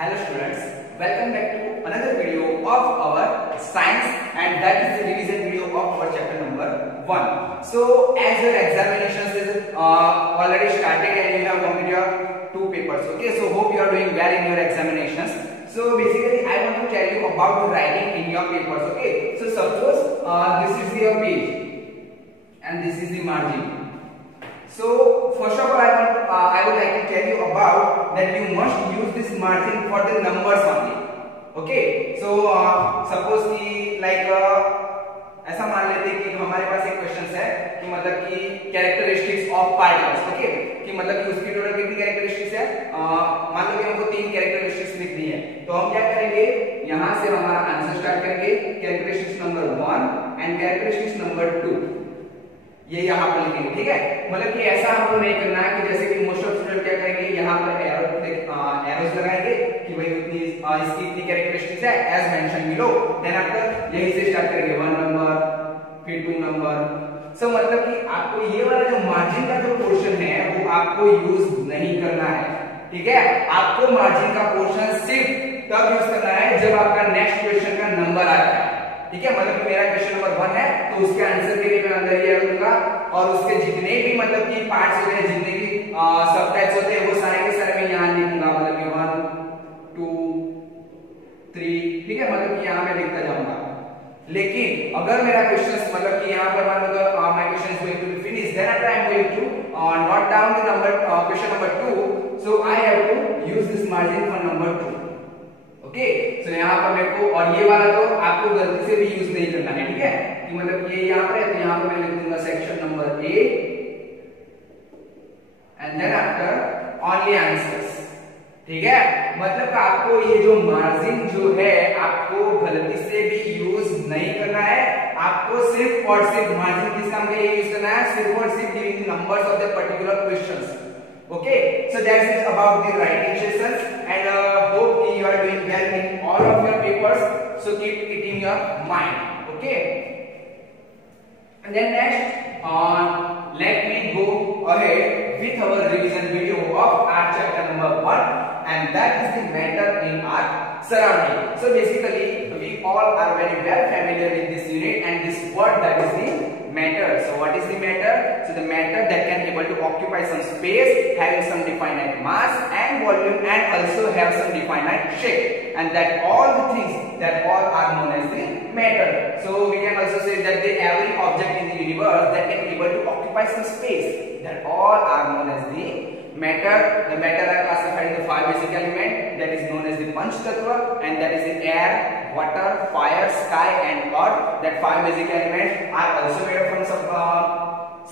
Hello students, welcome back to another video of our science, and that is the revision video of our chapter number 1. So as your examinations is already started and you have completed your 2 papers, okay, so hope you are doing well in your examinations. So basically I want to tell you about the writing in your papers, okay. So suppose this is your page and this is the margin. So first of all I would like to tell you about that you must use this margin for the numbers only, okay. So suppose कि like ऐसा मान लेते हैं कि हमारे पास एक question है कि मतलब कि कैरेक्टरिस्टिक्स ऑफ पार्टिकल्स, ओके, कि मतलब कि उसकी टोटल कितनी कैरेक्टरिस्टिक्स है, मान लो कि हमको 3 कैरेक्टरिस्टिक्स लिखनी है, तो हम क्या करेंगे, यहाँ से हमारा आंसर स्टार्ट करेंगे characteristics number 1 and characteristics number 2, ये यहाँ पर लिखेंगे, ठीक है। मतलब कि ऐसा हमको नहीं करना है कि जैसे कि मोस्ट ऑफ स्टूडेंट क्या करेंगे, यहाँ पर एरोस लगाएंगे कि भाई इतनी इसकी इतनी कैरेक्टरिस्टिक्स है as mention below, then after यही से स्टार्ट करेंगे 1 नंबर फिर 2 नंबर। सो मतलब कि आपको ये वाला जो मार्जिन का जो पोर्शन है वो आपको यूज नहीं करना है, ठीक है। आपको मार्जिन का पोर्शन सिर्फ तब यूज करना है जब आपका नेक्स्ट क्वेश्चन का नंबर आता है, ठीक है। मतलब कि मेरा क्वेश्चन नंबर 1 है तो उसके आंसर के लिए मैं अंदर ये रखूंगा और उसके जितने भी मतलब कि पार्ट्स होते हैं, जितने भी सब टाइप्स होते हैं, वो सारे के सारे मैं यहाँ लिखूंगा, मतलब कि 1 2 3, ठीक है। मतलब कि यहाँ मैं लिखता जाऊंगा। लेकिन अगर मेरा क्वेश्चन मतलब कि यहाँ पर मान लो my question is going to be finish, then after I am going to note down the number question number 2, so I have to use this margin for number 2, okay. So यहाँ पर मेरे को, और ये वाला तो आपको गलती से भी यूज नहीं करना है, ठीक है, कि मतलब ये यहाँ पर है तो यहाँ पर मैं लिख दूंगा section number 8 and then after only answers, ठीक है। मतलब आपको ये जो मार्जिन जो है आपको गलती से भी यूज नहीं करना है, आपको सिर्फ और सिर्फ मार्जिन किस काम के लिए यूज करना है, सिर्फ और सिर्फ giving the numbers of the particular questions, okay. So that's it about the writing sessions, and hope you are doing well in all of your papers, so keep it in your mind, okay. And then next let me go ahead with our revision video of our chapter number 1, and that is the matter in our surrounding. So basically we all are very well familiar with this unit and this word, that is the matter. So what is the matter? So the matter that can able to occupy some space, having some definite mass and volume, and also have some definite shape, and that all the things that all are known as the matter. So we can also say that the every object in the universe that can able to occupy some space, that all are known as the matter. The matter are classified into 5 basic elements, that is known as the Panch Tattva, and that is the air, water, fire, sky and earth. That 5 basic elements are also made up from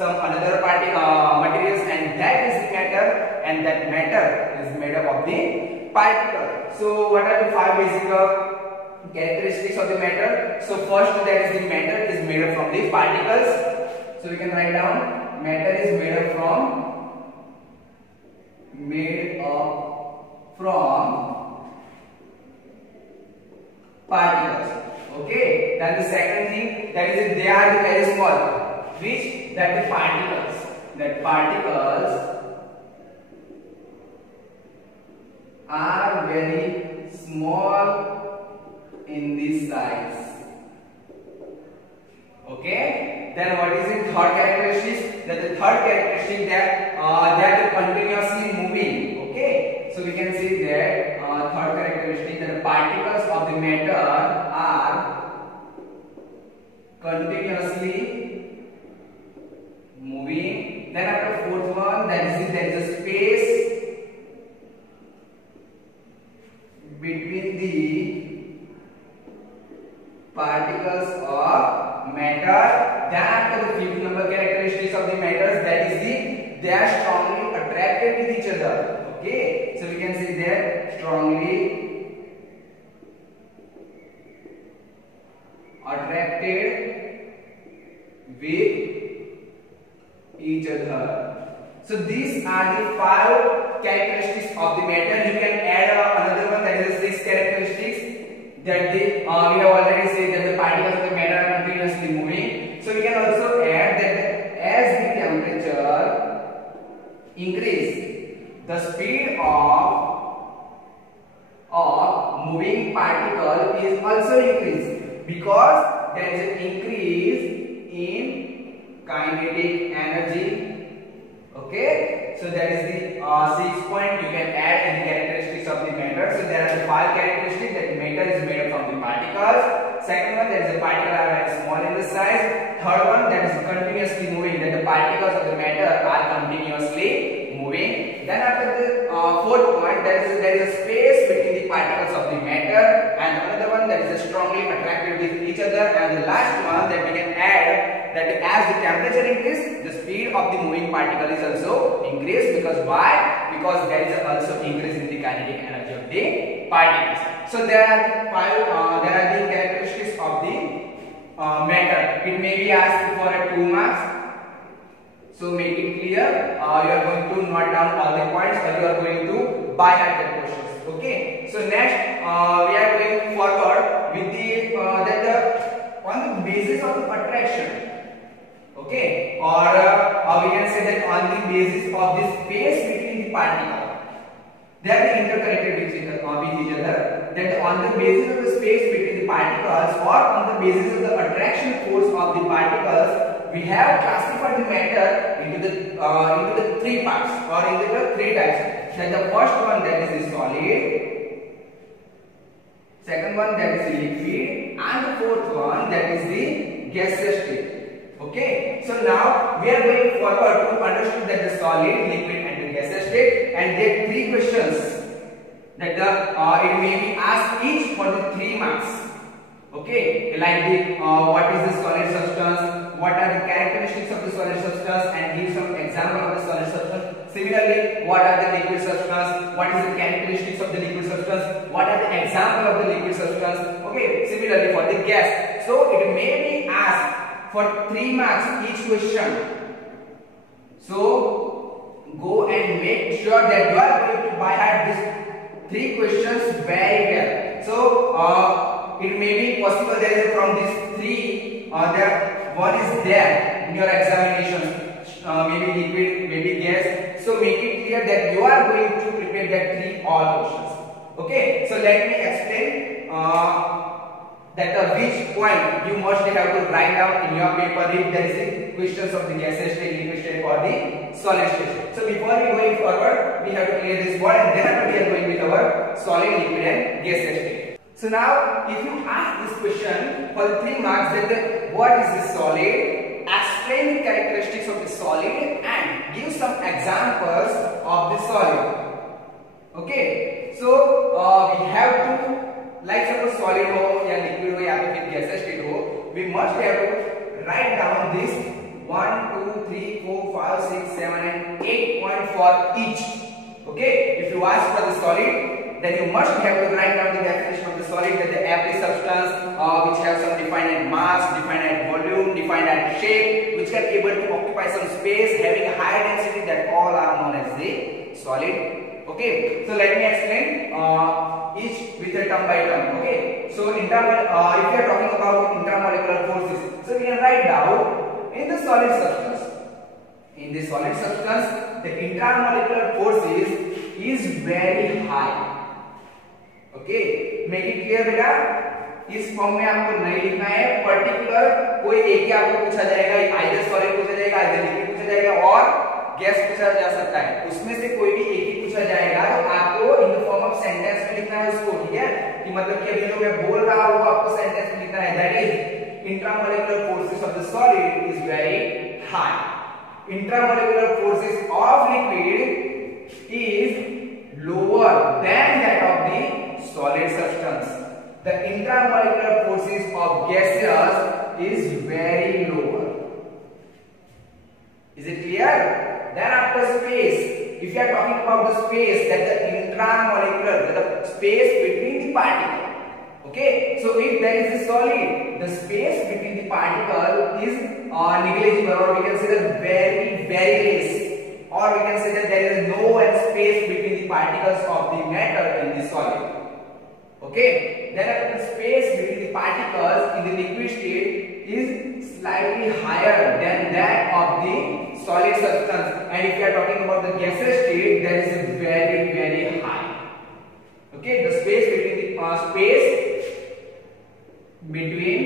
some another materials, and that is the matter, and that matter is made up of the particle. So what are the 5 basic characteristics of the matter? So first, that is the matter is made up from the particles. So we can write down matter is made up from particles, okay. Then the second thing, that is they are very small, which that the particles are very small in this size, okay. Then what is the third characteristic? That the third characteristic that they are continuously moving, okay. So we can see that third characteristic, that the particles of the matter are continuously moving. Then after fourth one, that is there is a space between the particles of matter. Then after the fifth number characteristics of the matters, that is they are strongly attracted with each other, okay. So we can say that strongly attracted with each other. So these are the 5 characteristics of the matter. You can add another one, that is the 6 characteristics, that we have already said that the particles of the matter are continuously moving. So we can also add that as the temperature increase, the speed of moving particle is also increased because there is an increase in kinetic energy. Okay, so that is the 6 point you can add in the characteristics of the matter. So there are the 5 characteristics that matter is made up from the particles. Second one, that is the particles are very small in the size. Third one, that is continuously moving, that the particles of the matter are continuously moving. Then after the fourth point, there is a space between the particles of the matter, and another one that is strongly attracted with each other, and the last one that we can add that as the temperature increases, the speed of the moving particle is also increased. Because why? Because there is also increase in the kinetic energy of the particles. So there are the characteristics of the matter. It may be asked for a 2 marks. So make it clear. You are going to note down all the points, or you are going to by heart the questions. Okay. So next, we are going forward with the on the basis of the attraction. Okay, or we can say that on the basis of the space between the particle, they are interconnected with each other. That on the basis of the space between the particles, or on the basis of the attraction force of the particles, we have classified the matter into the 3 parts, or into the 3 types. That the first one, that is the solid, second one, that is the liquid, and the fourth one, that is the gaseous state. Okay, so now we are going forward to understand that the solid, liquid, and the gaseous state, and there are 3 questions that it may be asked each for the 3 marks. Okay, like the what is the solid substance, what are the characteristics of the solid substance, and give some example of the solid substance. Similarly, what are the liquid substance, what is the characteristics of the liquid substance, what are the example of the liquid substance. Okay, similarly for the gas. So it may be asked for 3 marks each question. So go and make sure that you are going to by heart these 3 questions very well. So it may be possible that from these 3 there one is there in your examinations, maybe liquid, maybe gas. So make it clear that you are going to prepare that 3 all questions. Okay, so let me explain that which point you must have to write down in your paper if there is a questions of the gaseous state, liquid state, or the solid state. So before we going forward, we have to clear this board, and then after we are going with our solid, liquid, and gaseous state. So now, if you ask this question for the 3 marks, that what is the solid, explain the characteristics of the solid, and give some examples of the solid. Okay, so we have to, like suppose solid हो या liquid हो या फिर gaseous state हो, we must have to write down this 1, 2, 3, 4, 5, 6, 7, and 8 point for each. Okay, if you ask for the solid, then you must have to write down the definition of the solid, that the every substance which have some defined mass, defined volume, defined shape, which can able to occupy some space, having a high density, that all are known as the solid. Okay, so let me explain each with a term by term. Okay, so if we are talking about intermolecular forces, so we can write down in the solid substance. In the solid substance, the intermolecular forces is very high. Okay, make it clear बेटा. इस form में आपको नहीं लिखना है particular, कोई एक ही आपको पूछा जाएगा, आइदर सॉलिड पूछा जाएगा, आइदर लिक्विड पूछा जाएगा, और गैस पूछा जा सकता है. उसमें से कोई भी एक ही पूछा जाएगा, तो आपको in the form of sentence में लिखना है उसको. ठीक है, कि मतलब कि अभी जो मैं बोल रहा हूं वो आपको सेंटेंस में लिखना है. That is intramolecular forces of the solid is very high. Intramolecular forces of liquid is lower than that of the solid substance. The intermolecular forces of gaseous is very lower. Is it clear? Then after space, if you are talking about the space, that the intramolecular, the space between the particle. Okay, so if there is a solid, the space between the particle is negligible, or we can say that very less, or we can say that there is no space between the particles of the matter in the solid. Okay, then the space between the particles in the liquid state is slightly higher than that of the solid substance, and if you are talking about the gaseous state, that is very high. Okay, the space between the space between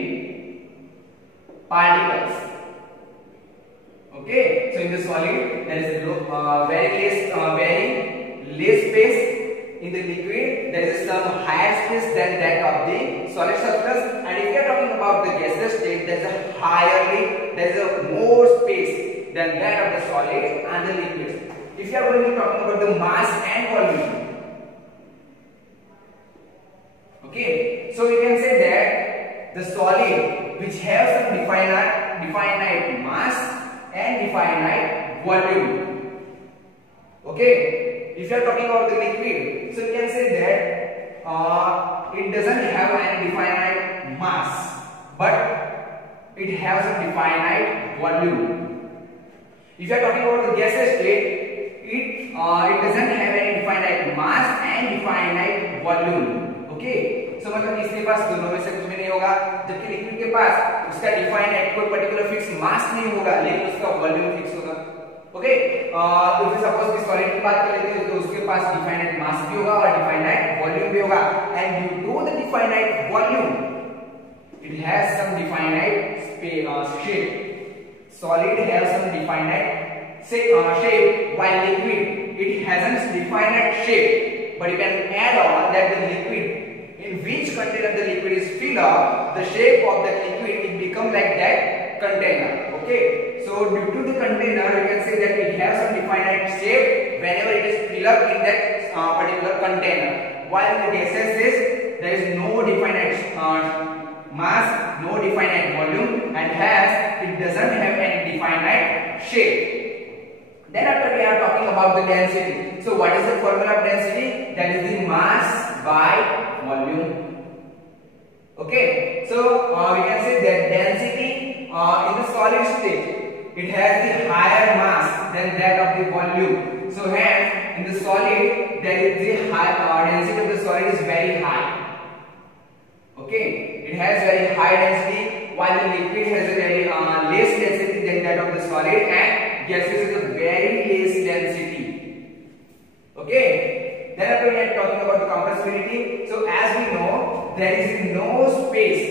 particles. Okay, so in the solid there is very less space. In the liquid there is some higher space than that of the solid substance, and if you are talking about the gaseous state, there is a more space than that of the solid and the liquid. If you are going to talk about the mass and volume, okay, so we can say that the solid which has some definite mass and definite volume. Okay, if you are talking about the liquid, so you can say that it doesn't have any definite mass, but it has a definite volume. If you are talking about the gaseous state, it doesn't have any definite mass and definite volume. Okay, so मतलब इसके पास दोनों में से कुछ भी नहीं होगा, जबकि लिक्विड के पास उसका डिफाइंड कोई पर्टिकुलर फिक्स मास नहीं होगा, लेकिन उसका वॉल्यूम फिक्स होगा. ओके, तो फिर सपोज कि सॉलिड की बात कर लेते हैं, तो उसके पास डिफाइनाइट मास भी होगा और डिफाइनाइट वॉल्यूम भी होगा, and due to the definite volume it has some definite shape. Solid has some definite shape, while liquid it hasn't definite shape, but you can add on that the liquid, in which container the liquid is filled up, the shape of that liquid it become like that container. Okay, so due to the container you can say that it has some definite shape whenever it is filled up in that particular container, while the gases is there is no definite mass, no definite volume, and it doesn't have any definite shape. Then after we are talking about the density. So what is the formula of density? That is the mass by volume. Okay, so we can say that density in the solid state, it has the higher mass than that of the volume. So hence in the solid there is the high density of the solid is very high. Okay, it has very high density, while the liquid has a very less density than that of the solid, and gases is a very less density. Okay, then after we are talking about the compressibility. So as we know, there is no space.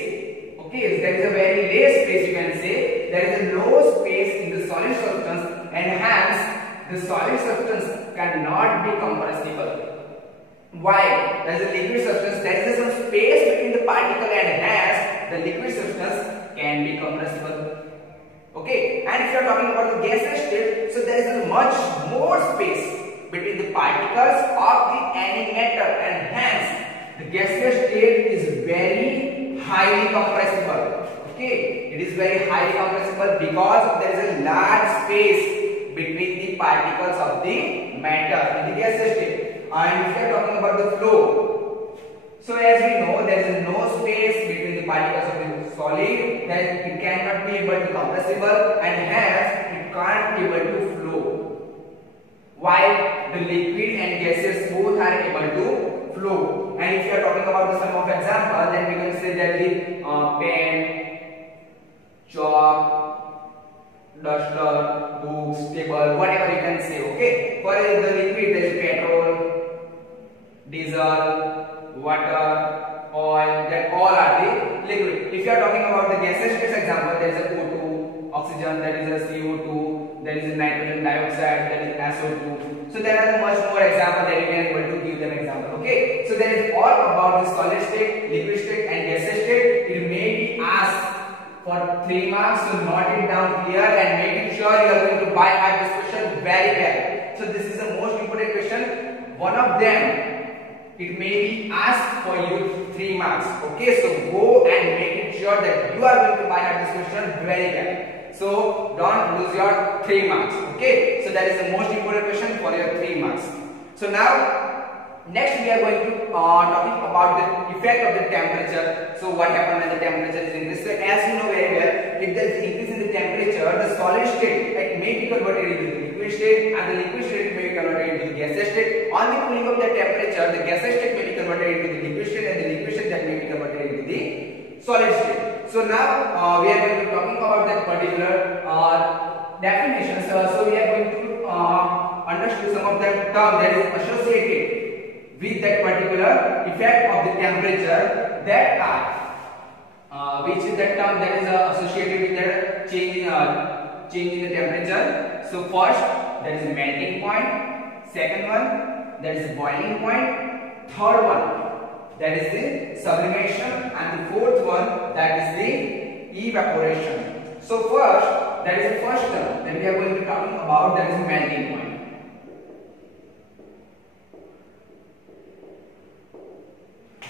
Okay, so there is a very less space, you can say there is a no space in the solid substance, and hence the solid substance cannot be compressible. Why? There is a liquid substance, there is some space between the particle, and hence the liquid substance can be compressible. Okay, and if you are talking about the gaseous state, so there is a much more space between the particles of any matter, and hence the gaseous state is very highly compressible. Okay, it is very highly compressible because there is a large space between the particles of the matter in the gaseous state. And if we are talking about the flow, so as we know there is no space between the particles of the solid, then it cannot be able to compressible, and hence it can't be able to flow. While the liquid and gases both are able to flow. And if you are talking about the sum of example, then we can say that the pen, chalk, duster, books, table, whatever you can say. Okay, for the liquid there is petrol, diesel, water, oil, that all are the liquid. If you are talking about the gaseous state example, there is a O2, oxygen, there is a CO2, there is a nitrogen dioxide, there is SO2. So there are much more examples that you can able to give them example. Okay, so there is all about the solid state, liquid state, and gaseous state. It may be asked for 3 marks, so note it down clear and make sure you are going to buy hard this question very well. So this is the most important question. One of them, it may be asked for you 3 marks. Okay, so go and make it sure that you are going to buy hard this question very well. So don't lose your 3 marks. Okay, so that is the most important question for your 3 marks. So now next we are going to talking about the effect of the temperature. So what happens when the temperature is increased? So as you know very well, if there is increase in the temperature, the solid state it may be converted into the liquid state, and the liquid state may be converted into the gaseous state. On the cooling of the temperature, the gaseous state may be converted into the liquid state, and the liquid state that may be converted into the solid state. So now we are going to talking about that particular definition. So we are going to understand some of that term that is associated with that particular effect of the temperature. temperature that are which is that term that is associated with the change in the temperature. So first that is melting point, second one that is boiling point, third one that is the sublimation, and the fourth one that is the evaporation. So first, that is the first term that we are going to talking about, that is the melting point.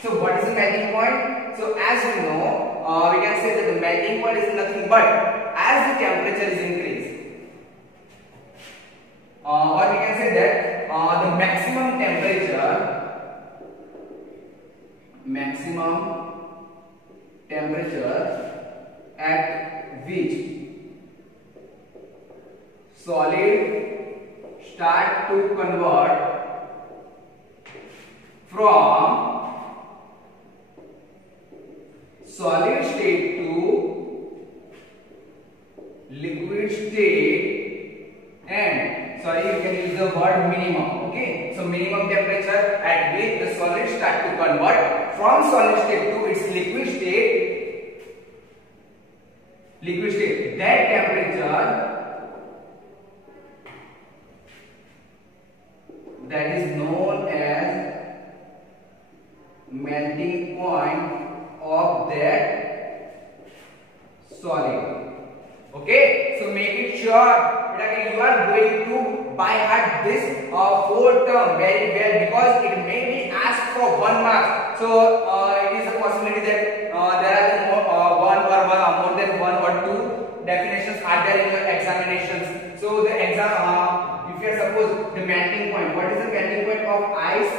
So what is the melting point? So as we know, we can say that the melting point is nothing but as the temperature is increased, or we can say that the maximum temperature at which solid start to convert from solid state to liquid state, and sorry, you can use the word minimum. Okay, so minimum temperature at which the solid start to convert from solid state to its liquid state, that temperature that is known as melting point of that solid. Okay, so make it sure that you are going to by heart this four term very well, because it may be asked for 1 mark. So it is a possibility that there are more than one or two definitions are there in your examinations. So the exam, if you suppose the melting point, what is the melting point of ice?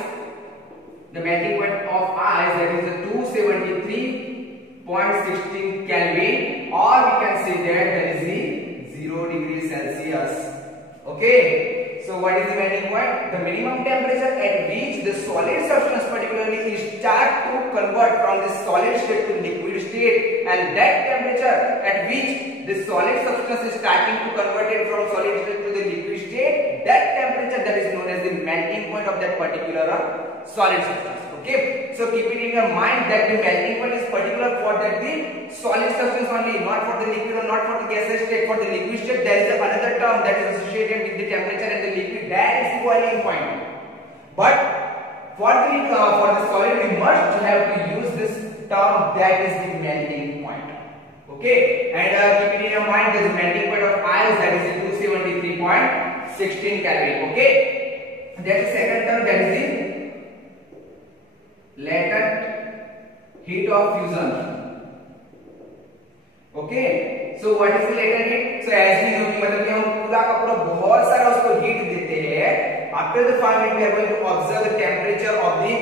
The melting point of ice, that is the 273.16 Kelvin, or we can say that is the 0 degrees Celsius. Okay, so what is the melting point? The minimum temperature at which the solid substance particularly start to convert from the solid state to liquid state, and that temperature at which the solid substance is starting to convert it from solid state to the liquid state, that temperature that is known as the melting point of that particular solid substance. Okay, so keep it in your mind that the melting point is particular for that the solid substance only, not for the liquid or not for the gaseous state. For the liquid state, there is another term that is associated with the temperature and the liquid, that is the boiling point. But for the solid, we must have to use this term that is the melting point. Okay, and keep it in your mind that the melting point of ice, that is the 273.16 Kelvin. Okay, that is second term, that is the latent heat of fusion. Okay, so what is the latent heat? So as we know, मतलब कि हम पूरा का पूरा बहुत सारा उसको heat देते हैं. After the 5 minutes we are going to observe the temperature of the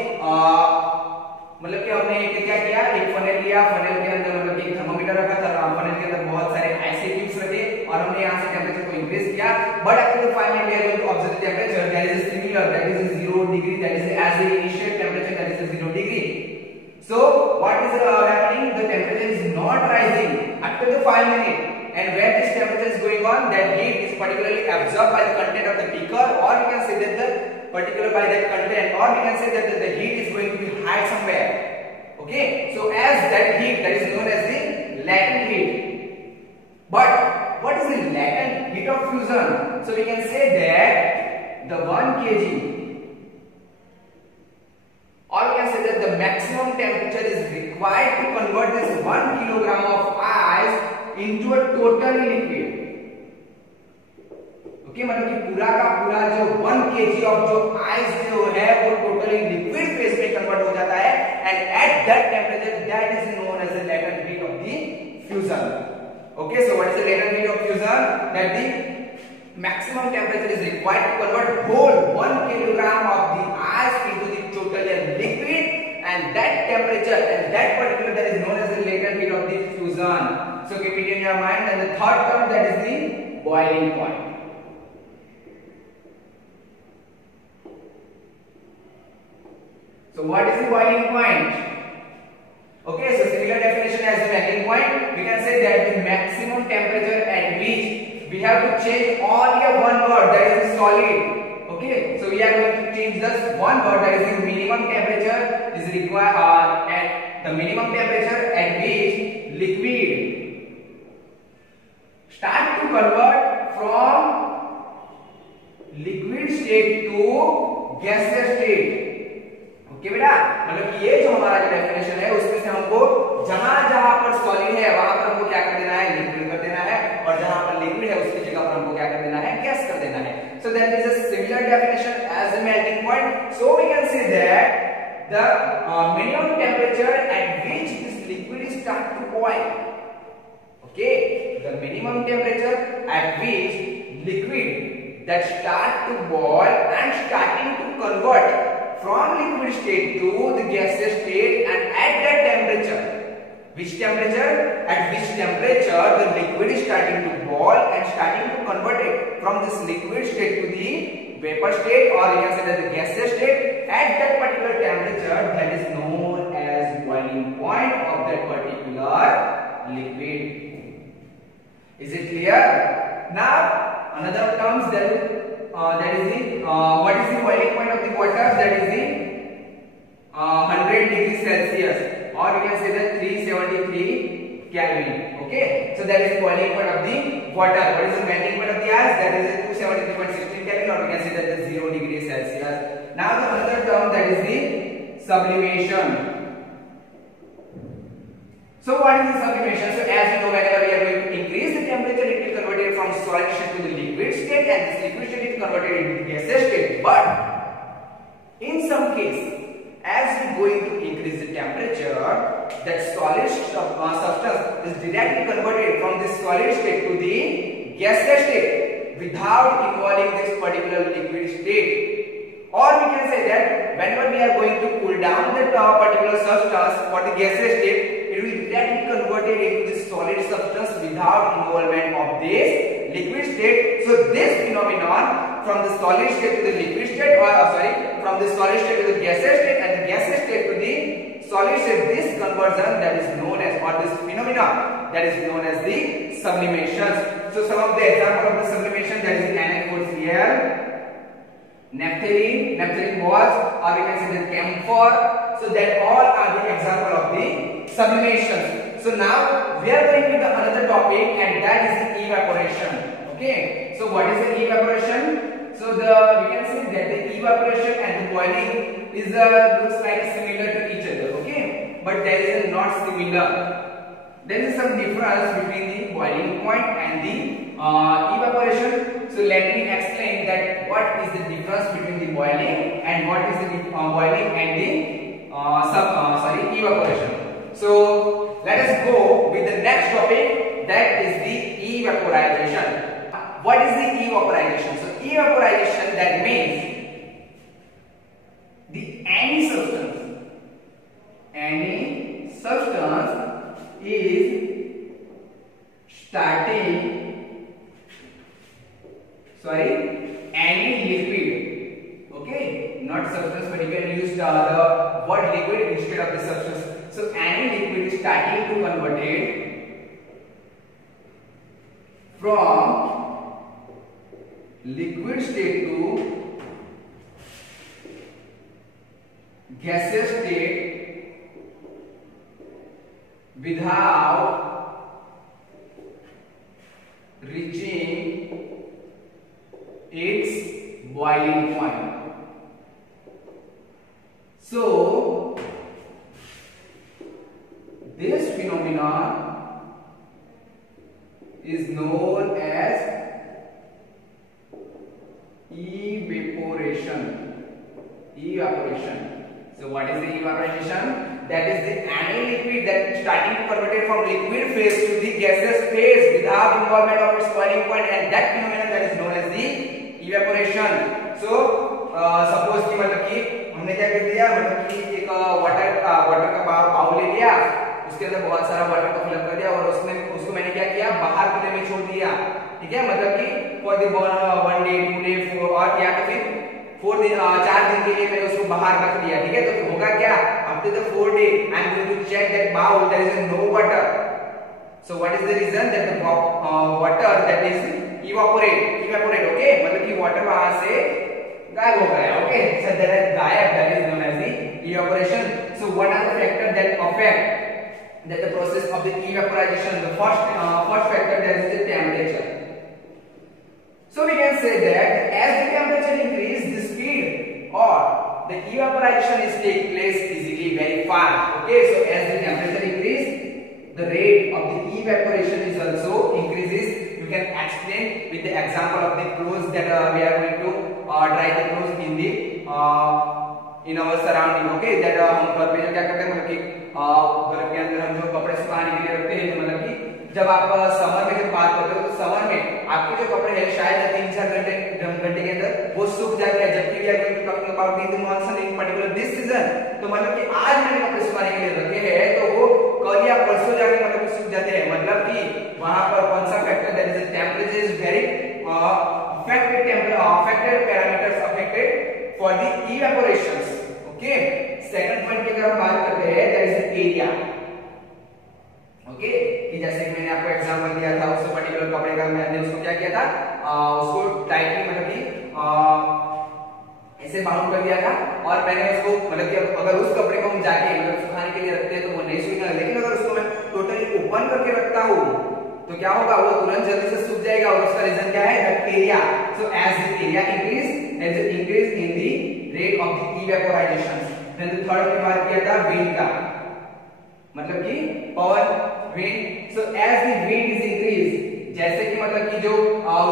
मतलब कि हमने क्या किया, एक फनेल लिया, फनेल के अंदर मतलब एक थर्मोमीटर रखा था, फनेल के अंदर बहुत सारे आईसी ट्यूब्स रखे और हमने यहाँ से टेम्परेचर को इंक्रीज किया. But after the 5 minutes we are going to observe the temperature that is similar, that is 0 degree, that is as the initial temperature, that is 0 degree. So what is happening? The temperature is not rising after the 5 minutes, and when this temperature is going on, that heat is particularly absorbed by the content of the beaker, or we can say that the particular by that content, or we can say that the heat is going to be high somewhere. Okay, so as that heat, that is known as the latent heat. But what is the latent heat of fusion? So we can say that the 1 kg, or we can say that the maximum temperature is required to convert this 1 kilogram of ice into a totally liquid. Okay, मतलब कि पूरा का पूरा जो 1 kg of जो ice जो है वो totally liquid phase में convert हो जाता है, and at that temperature that is known as the latent heat of the fusion. Okay, so what is the latent heat of fusion? That the maximum temperature is required to convert whole 1 kilogram of the ice into the totally liquid, and that temperature and that particular that is known as the latent heat of the fusion. So keep it in your mind. And the third term, that is the boiling point. So what is the boiling point? Okay, so similar definition as the melting point. We can say that the maximum temperature at which we have to change only one word, that is the solid. Okay, so we are going to change just one word, that is the minimum temperature is required the minimum temperature at which liquid start to convert from liquid state to gaseous state. Okay बेटा, मतलब कि ये जो हमारा जो definition है उसमें से हमको जहां जहां पर सॉलिड है वहां पर हमको क्या कर देना है, लिक्विड कर देना है, और जहां पर लिक्विड है उसकी जगह पर हमको क्या कर देना है, गैस कर देना है. So that is a similar definition as a melting point. So we can say that the minimum temperature at which this liquid start to boil. Okay, the minimum temperature at which liquid that start to boil and starting to convert from liquid state to the gaseous state, and at that temperature, which temperature? At which temperature the liquid is starting to boil and starting to convert it from this liquid state to the vapor state, or you can say that the gaseous state. At that particular temperature, that is known as boiling point of that particular liquid. Is it clear? Now another terms that is the what is the boiling point of the water? That is the 100 degrees Celsius, or we can say that 373 Kelvin. Okay, so that is the boiling point of the water. What is the melting point of the ice? That is the 273.16 Kelvin, or we can say that the 0 degrees Celsius. Now the another term, that is the sublimation. So what is the sublimation? So as you know, whenever we are going to increase the temperature, it will convert it from solid state to the liquid state, and this liquid state is converted into the gaseous state. But in some case, as we are going to increase the temperature, that solid substance is directly converted from this solid state to the gaseous state without involving this particular liquid state. Or we can say that whenever we are going to cool down that particular substance for the gaseous state, it will directly converted into this solid substance without involvement of this liquid state. So this phenomenon from the solid state to the liquid state, or from the solid state to the gaseous state, and the gaseous state to the solid state, this conversion that is known as, or this phenomenon that is known as the sublimation. So some of the example of the sublimation, that is NaCl, naphthalene was, or we can say that camphor. So that all are the example of the sublimation. So now we are going with the another topic, and that is the evaporation. Okay, so what is the evaporation? So we can say that the evaporation and the boiling is looks like similar to each other. Okay, but there is not similar. There is some difference between the boiling point and the evaporation. So let me explain that what is the difference between the boiling and what is the boiling and the evaporation. So let us go with the next topic, that is the evaporization. What is the evaporization? So evaporization, that means any substance is starting, any liquid. Okay, not substance, but you can use the word liquid instead of the substance. So any liquid is starting to convert it from liquid state to gaseous state without reaching its boiling point. So this phenomenon is known as evaporation. So what is the evaporation? That is the any liquid that is starting to convert it from liquid phase to the gaseous phase without involvement of its boiling point, and that phenomenon that is known as the evaporation. So suppose कि मतलब कि हमने क्या कर दिया, मतलब कि एक वाटर का बाउल ले लिया, उसके अंदर बहुत सारा वाटर का फिलअप कर दिया, और उसको मैंने क्या किया, बाहर खुले में छोड़ दिया. ठीक है, मतलब कि फॉर द 1 day 2 day 4, और या तो फिर 4 दिन 4 दिन के लिए मैंने उसको बाहर रख दिया. ठीक है, तो होगा क्या, after the 4 day I am going to check that bowl there is no water. So what is the reason? That the water that is evaporate. Okay, मतलब कि water वहां से गायब हो गया. Okay, so that is गायब, that is known as the evaporation. So what are the factors that affect that the process of the evaporation. The first factor, that is the temperature. So we can say that as the temperature increase, the speed or the evaporation is take place easily very fast. Okay, so as the temperature increase, the rate of the evaporation is also increases. You can explain with the example of the clothes that we are going to dry the clothes in the in our surrounding. Okay, that हम घर पे जो क्या करते हैं, मतलब कि घर के अंदर हम जो कपड़े सुखाने के लिए रखते हैं, मतलब कि जब आप समर में जब बात करते हो तो समर में आपके जो कपड़े हैं शायद 3-4 घंटे के अंदर वो सूख जाते हैं, जबकि we are going to talking about the monsoon in particular this season. तो मतलब कि आज मैंने कपड़े सुखाने के लिए रखे हैं तो वो कल या परसों जाके मतलब सूख जाते हैं. मतलब कि वहां पर कौन सा factor, that is temperature is very affected parameters affected for the evaporations. Okay, second point की अगर हम बात करते हैं, दैट इज एरिया. ओके, कि जैसे कि मैंने आपको एग्जांपल दिया था, उस पर्टिकुलर कपड़े का मैंने उसको क्या किया था, उसको टाइटली मतलब कि ऐसे बाउंड कर दिया था और मैंने उसको मतलब कि अगर उस कपड़े को हम जाके मतलब सुखाने के लिए रखते हैं तो वो नहीं सूखेगा, लेकिन अगर उसको मैं टोटली ओपन करके रखता हूँ तो क्या होगा, वो तुरंत जल्दी से सूख जाएगा. और उसका रीजन क्या है, that area. So as the area increase in the rate of the evaporisation. Then the third की बात किया था विंड का, मतलब कि पवन, wind. So as the wind is increase, जैसे कि मतलब कि जो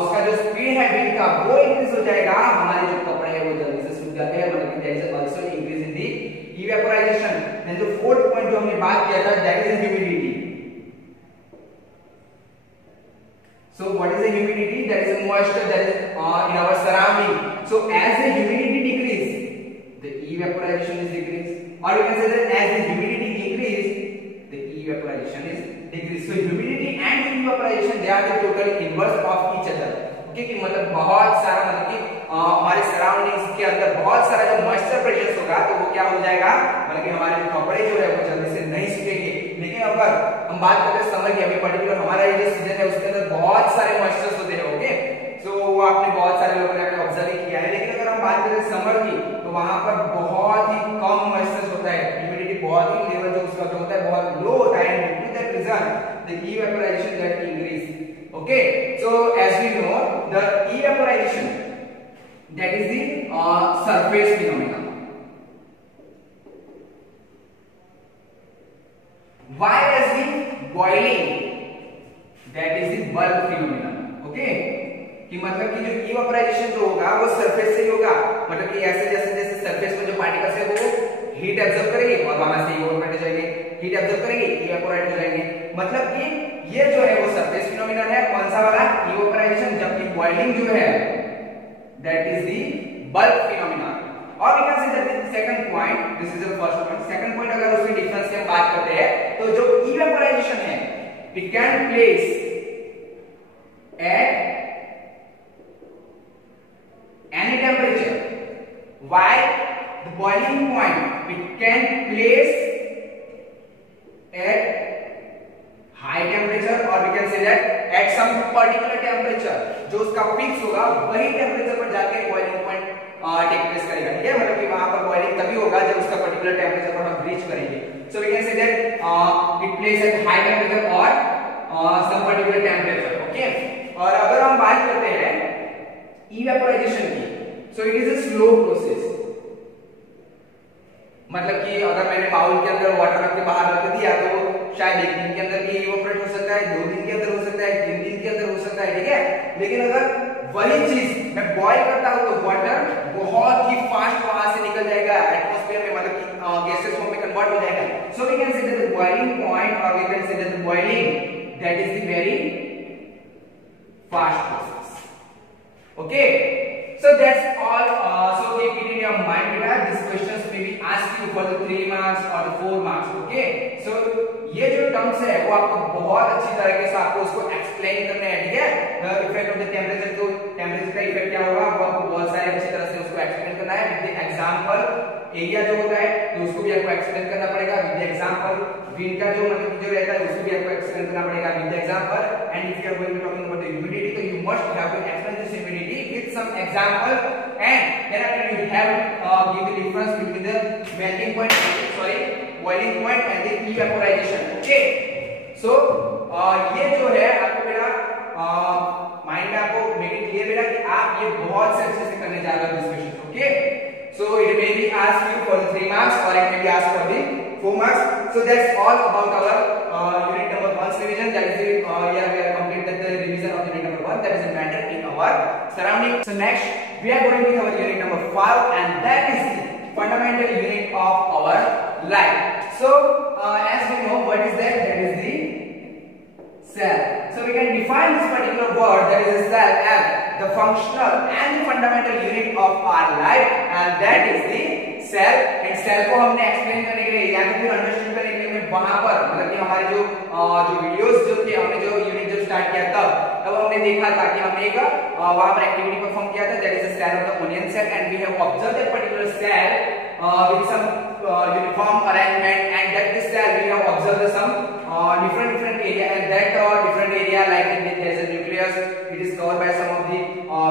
उसका जो स्पीड है विंड का वो इंक्रीज हो जाएगा, हमारे जो कपड़े हैं वो जल्दी से सूख जाते हैं, मतलब कि there is also increase in the evaporisation. Then the fourth point जो हमने बात किया था, that is humidity. So what is the humidity? That is the moisture that is in our surrounding. So as the humidity decrease, the evaporation is decrease. Or you can say that as the humidity increase, the evaporation is decrease. So humidity and evaporation, they are the total inverse of each other. Okay, कि मतलब बहुत सारा मतलब कि हमारे surroundings के अंदर बहुत सारा जो मॉइस्चर प्रेजेंस होगा तो वो क्या हो जाएगा, मतलब कि हमारे जो कपड़े जो है वो जल्दी से नहीं सूखेंगे. लेकिन अगर हम बात करते हैं समर की, अभी पर्टिकुलर हमारा ये जो सीजन है उसके अंदर बहुत सारे मॉइस्चर्स होते हैं. ओके, सो वो आपने बहुत सारे लोगों ने आपने ऑब्जर्व किया है. लेकिन अगर हम बात करें समर की तो वहां पर बहुत ही कम मॉइस्चर होता है, ह्यूमिडिटी बहुत ही लेवल जो उसका जो होता है बहुत लो होता है. Due to that reason the evaporisation get increase. Okay, so as we know, the evaporation, that is the surface phenomenon. Whereas the boiling, that is the bulk phenomenon. Okay, कि मतलब कि जो evaporation जो होगा वो surface से ही होगा, मतलब कि ऐसे जैसे सरफेस में जो पार्टिकल्स है वो हीट एब्जॉर्ब करेंगे और वहां से इवेपोरेट हो जाएंगे, हीट एब्जॉर्ब करेंगे इवेपोरेट हो जाएंगे. मतलब कि ये जो है वो सरफेस फिनोमिनन है, कौन सा वाला, इवेपोराइजेशन. जबकि बॉइलिंग जो है that is the bulk phenomenon. और we can say that the second point, this is the first point. Second point अगर उसके डिफरेंस की हम बात करते हैं तो जो इवेपोराइजेशन है it can place at any temperature, while the boiling point it can place at high temperature, or we can say that at some particular temperature. जो उसका फिक्स होगा वही टेम्परेचर पर जाके बॉइलिंग पॉइंट टेक प्लेस करेगा. ठीक है, मतलब कि वहां पर बॉइलिंग तभी होगा जब उसका पर्टिकुलर टेम्परेचर पर हम रीच करेंगे. So we can say that it place at high temperature और सम पर्टिकुलर टेम्परेचर. ओके, और अगर हम बात करते हैं इवेपोराइजेशन की, so it is a slow process. मतलब कि अगर मैंने बाउल के अंदर वाटर रख के बाहर रख दिया तो शायद 1 दिन के अंदर भी इवेपोरेट हो सकता है, 2 दिन के अंदर हो सकता है, 3 दिन के अंदर हो सकता है. ठीक है, लेकिन अगर वही चीज मैं बॉईल करता हूं तो वाटर बहुत ही फास्ट वहां से निकल जाएगा एटमॉस्फेयर में, मतलब कि गैसेस फॉर्म में कन्वर्ट हो जाएगा. So we can say that the boiling point, और we can say that the boiling, that is the very fast process. Okay, so that's all. So keep it in your mind that these questions may be asked you for the 3 marks or the 4 marks. Okay, so ये जो terms है वो आपको बहुत अच्छी तरीके से आपको उसको एक्सप्लेन करना है. ठीक है, the effect of the temperature, तो टेम्परेचर का इफेक्ट क्या होगा वो आपको बहुत सारे अच्छी तरह से उसको एक्सप्लेन करना है. विद एग्जांपल एरिया जो होता है तो उसको भी आपको एक्सप्लेन करना पड़ेगा. विद एग्जांपल विंड का जो मतलब जो रहता है उसको भी आपको एक्सप्लेन करना पड़ेगा. With example, and if you are going to talking about the humidity, तो you must have to explain this humidity with some example, and then after you have give the difference between the melting point, sorry, boiling point and the evaporization. Okay, so ये जो है आपको बेटा mind में आपको make it clear बेटा कि आप ये बहुत से अच्छे से करने जा रहे हो discussion. Okay, so it may be asked you for the 3 marks or it may be asked for the 4 marks. So that's all about our unit number 1's revision. That is the we are completed the revision of unit number 1, that is a matter in our surrounding. So next we are going with our unit number 5, and that is the fundamental unit of our life. So as we know, what is that? That is the cell. So we can define this particular word, that is a cell, as the functional and the fundamental unit of our life, and that is the cell. And cell को हमने explain करने के लिए या तो फिर understand करने के लिए हमें वहां पर मतलब कि हमारे जो वीडियोस जो थे, हमने जो यूनिट जब स्टार्ट किया तब हमने देखा था कि हमने एक वहां पर एक्टिविटी परफॉर्म किया था, that is the cell of the onion cell, and we have observed that particular cell with some uniform arrangement, and that this cell we have observed some different area, and that different area like there is a nucleus, it is covered by some of the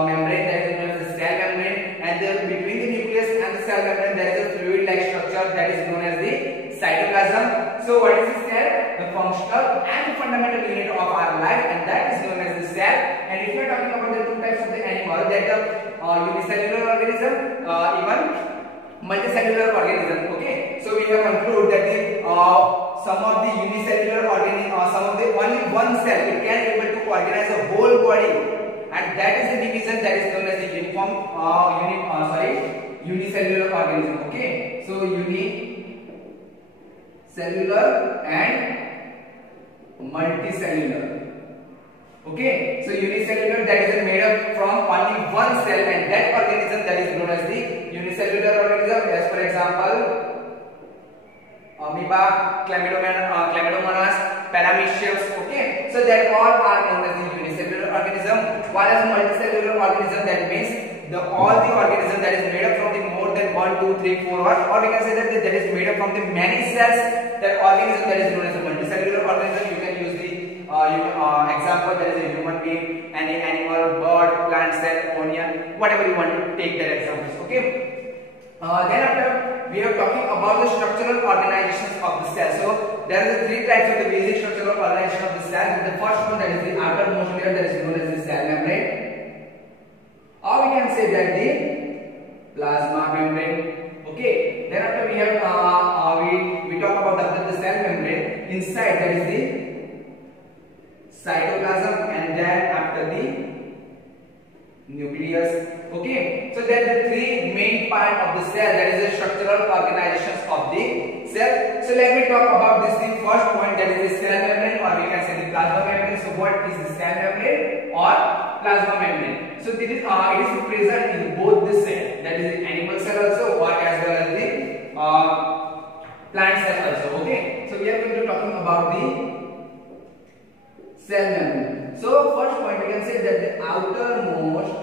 membrane, that is known as the cell membrane, and there between the nucleus and the cell membrane there is a fluid like structure that is known as the cytoplasm. So what is the cell? The functional and the fundamental unit of our life, and that is known as the cell. And if we are talking about the two types of the animal, that the unicellular organism, even multicellular organism. Okay, so we have concluded that the some of the unicellular organism, some of the only one cell it can able to organize a whole body, and that is the division that is known as the unicellular organism. Okay, so unicellular and multicellular. Okay, so unicellular, that is made up from only one cell, and that organism that is known as the unicellular organism. As for example, amoeba, chlamydomonas, parameciums. Okay, so that all are known as the unicellular organism. While as multicellular organism, that means all the organism that is made up from the more than 1, 2, 3, 4, or we can say that that is made up from the many cells. That organism that is known as a multicellular organism. You can use the example, that is a human being, any animal, bird, plant cell, onion, whatever you want to take that examples. Okay, then after we are talking about the structural organizations of the cell. So there are the 3 types of the basic structural organization of the cell. The first one, that is the outermost layer, that is known as the cell membrane, or we can say that the plasma membrane. Okay, then after we have we talk about the cell membrane. Inside there is the cytoplasm, and then after the nucleus. Okay, so there are the 3 main part of the cell, that is the structural organizations of the cell. So let me talk about this, the first point, that is the cell membrane, or we can say the plasma membrane. So what is the cell membrane or plasma membrane? So it is present in both the cell, that is the animal cell also, or as well as the plant cell also. Okay, so we are going to talking about the cell membrane. So first point, we can say that the outermost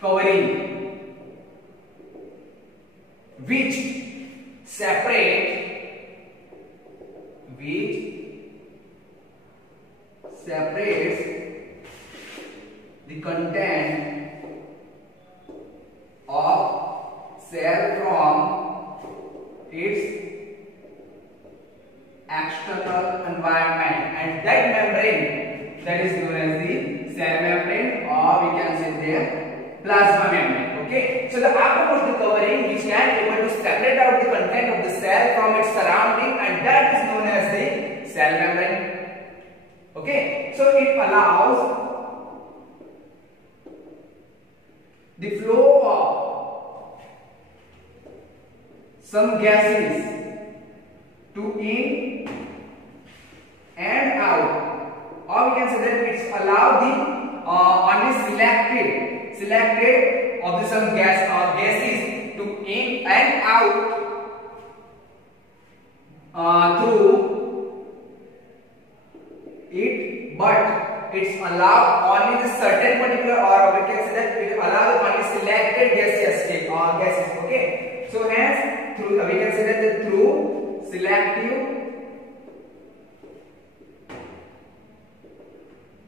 covering which separates the content of cell from its external environment, and that membrane that is known as the cell membrane, or we can say the plasma membrane. Okay, so the outermost the covering which can able to separate out the content of the cell from its surrounding, and that is known as the cell membrane. Okay, so it allows the flow of some gases to in and out, or we can say that it's allow the only selected of the some gases to in and out through it, but it's allow only the certain particular, or we can say that it allow only selected gases. Okay, so hence through we can say that through selective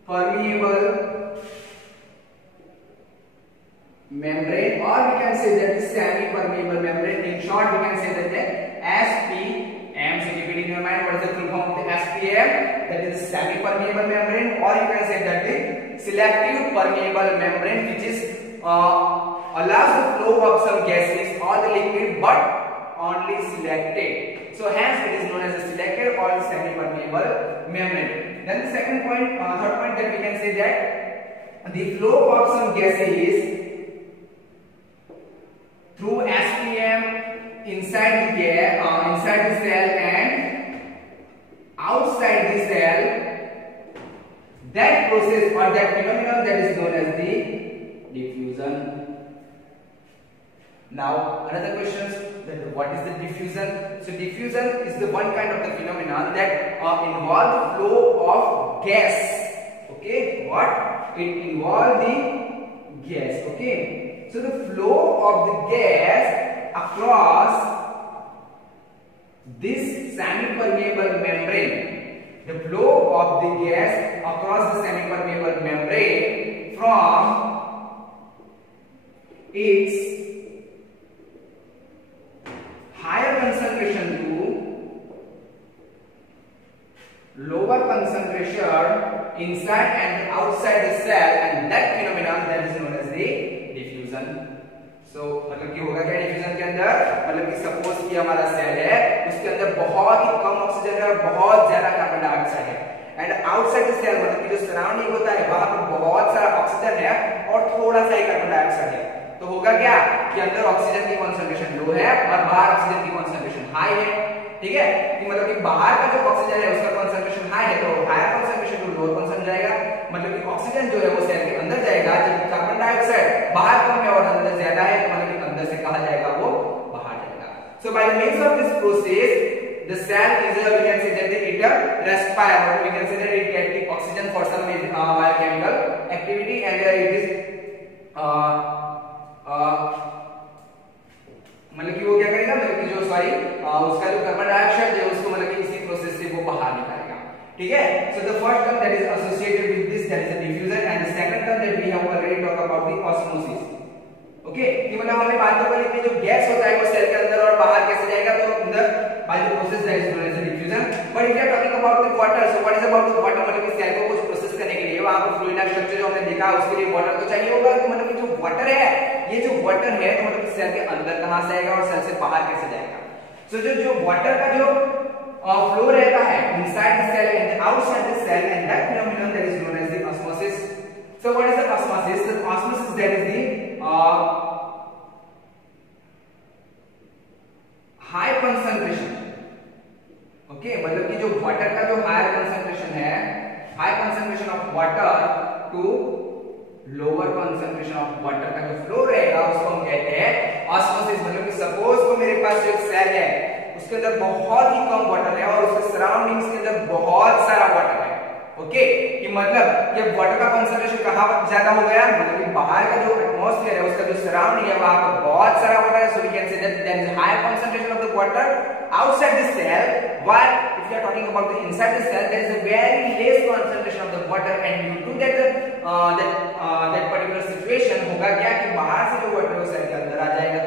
permeable membrane, or we can say that is semi-permeable membrane. In short, we can say that the SPM. So keep it in your mind. What is the full form of the SPM? That is semi-permeable membrane, or you can say that the selective permeable membrane, which is allows the flow of some gases or the liquid, but only selected. So hence it is known as a selective or semi-permeable membrane. Then the second point, third point, that we can say that the flow of some gases through SPM inside the cell and outside the cell, that process or that phenomenon, that is known as the diffusion. Now another question, that what is the diffusion? So diffusion is the one kind of the phenomenon that involve the flow of gas. Okay, what? It involve the gas. Okay, so the flow of the gas across this semi-permeable membrane, the flow of the gas across the semi-permeable membrane from its higher concentration to lower concentration inside and outside the cell, and that phenomenon that is known as the diffusion. So मतलब कि होगा क्या diffusion के अंदर? मतलब कि suppose कि हमारा सेल है, उसके अंदर बहुत ही कम ऑक्सीजन है और बहुत ज्यादा कार्बन डाइऑक्साइड है, एंड आउटसाइड द सेल मतलब कि जो सराउंडिंग होता है वहां पर बहुत सारा ऑक्सीजन है और थोड़ा सा ही कार्बन डाइऑक्साइड है. तो होगा क्या कि अंदर ऑक्सीजन की कंसंट्रेशन लो है और बाहर ऑक्सीजन की कंसंट्रेशन हाई है. ठीक है, कि मतलब कि बाहर का जो ऑक्सीजन है उसका कंसंट्रेशन हाई है, तो higher concentration to lower concentration जाएगा. मतलब कि ऑक्सीजन जो है वो सेल के अंदर जाएगा, जबकि कार्बन डाइऑक्साइड बाहर कम है और अंदर ज्यादा है, तो मतलब कि अंदर से कहा जाएगा वो बाहर जाएगा. So by the means of this process the cell is we can say that it respire, or we can say that it get the oxygen for some biochemical activity, and it is मतलब कि वो क्या करेगा, मतलब कि जो sorry उसका जो कार्बन डाइऑक्साइड है उसको मतलब कि इसी प्रोसेस से वो बाहर निकालेगा. ठीक है, so the first term that is associated with this, that is the diffusion, and the second term that we have already talk about the osmosis. Okay, कि मतलब हमने बात तो करी कि जो गैस होता है वो सेल के अंदर और बाहर कैसे जाएगा, तो अंदर by the process that is known as the diffusion. But if we are talking about the water, so what is about the water? मतलब कि सेल को कुछ प्रोसेस करने के लिए वहां पर फ्लूइड स्ट्रक्चर जो हमने देखा उसके लिए वाटर तो चाहिए होगा. तो मतलब कि जो वाटर है, ये जो वाटर है, तो मतलब कि सेल के अंदर कहां से आएगा और सेल से बाहर कैसे जाएगा. सो जो वाटर का जो फ्लो रहता है inside the cell and outside the cell, and that phenomenon that is known as the osmosis. So what is the osmosis? The osmosis that is the high concentration. Okay, मतलब कि जो water का जो higher concentration है, high concentration of water to lower concentration of water का जो flow रहेगा उसको हम कहते हैं ऑस्मोसिस. मतलब कि सपोज को मेरे पास जो सेल है उसके अंदर बहुत ही कम वाटर है और उसके सराउंडिंग्स के अंदर बहुत सारा वाटर है. ओके, कि मतलब ये वाटर का कंसंट्रेशन कहां ज्यादा हो गया, मतलब कि बाहर का जो एटमॉस्फेयर है उसका जो सराउंडिंग है वहां पर बहुत सारा वाटर है. So we can say that there is higher concentration of the water outside the cell, while if you are talking about the inside the cell there is a very less concentration of the water, and due to that particular situation होगा क्या कि बाहर से जो water है वो cell के अंदर आ जाएगा,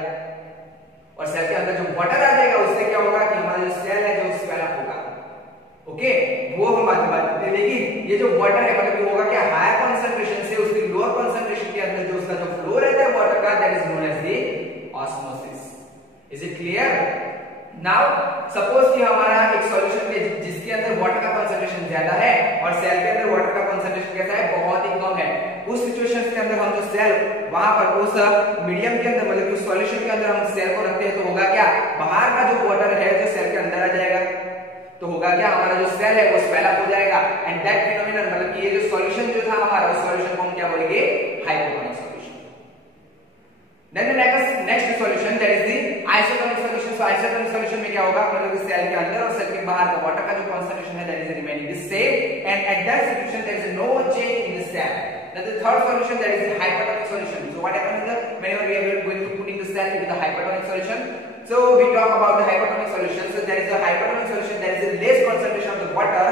और सेल के अंदर जो वाटर आ जाएगा उससे क्या होगा कि हमारा जो सेल है जो स्वेल अप होगा. ओके, वो हम बात करते हैं. लेकिन ये जो वाटर है मतलब कि होगा क्या, हायर कंसंट्रेशन से उसकी लोअर कंसंट्रेशन के अंदर जो उसका जो फ्लो रहता है वाटर का, that is known as the osmosis. Is it clear? Now suppose कि हमारा एक सॉल्यूशन है जिसके अंदर वाटर का कंसंट्रेशन ज्यादा है और सेल के अंदर वाटर का कंसंट्रेशन कैसा है, बहुत ही कम है. उस सिचुएशन के अंदर हम जो सेल वहां पर उस मीडियम के अंदर मतलब कि उस सॉल्यूशन के अंदर हम सेल को रखते हैं, तो होगा क्या, बाहर का जो वाटर है जो सेल के अंदर आ जाएगा, तो होगा क्या, हमारा जो सेल है वो स्वेल अप हो जाएगा, एंड दैट फिनोमिनन मतलब कि ये जो सॉल्यूशन जो था हमारा उस सॉल्यूशन को हम क्या बोलेंगे, hypotonic solution. Then the next solution that is the isotonic solution. So isotonic solution में क्या होगा, मतलब कि सेल के अंदर और सेल के बाहर का वाटर का जो कंसंट्रेशन है that is remaining the same, and at that situation there is no change in the cell. Then the third solution that is the hypertonic solution. So what happens is whenever we are going to put in the cell into the hypertonic solution, so we talk about the hypertonic solution. So there is a hypertonic solution, there is a less concentration of the water,